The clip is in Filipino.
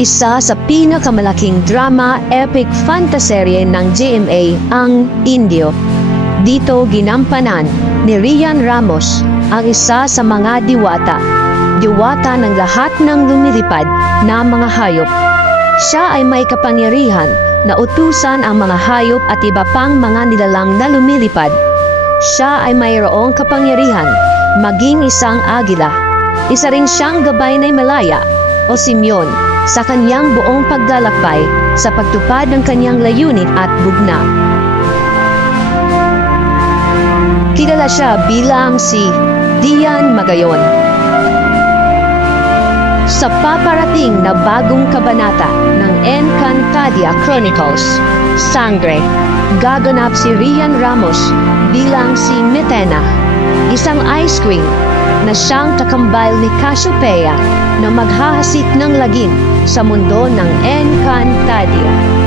Isa sa pinakamalaking drama epic fantaserye ng GMA, ang Indio. Dito ginampanan ni Rian Ramos ang isa sa mga diwata. Diwata ng lahat ng lumilipad na mga hayop. Siya ay may kapangyarihan na utusan ang mga hayop at iba pang mga nilalang na lumilipad. Siya ay mayroong kapangyarihan maging isang agila. Isa rin siyang gabay na Himalaya o Simyon sa kanyang buong paglalakbay sa pagtupad ng kanyang layunin at bugna. Kilala siya bilang si Dian Magayon. Sa paparating na bagong kabanata ng Encantadia Chronicles, Sangre, gaganap si Rian Ramos bilang si Metena, isang ice queen na siyang kakambal ni Cassiopeia na maghahasik ng lagim sa mundo ng Encantadia.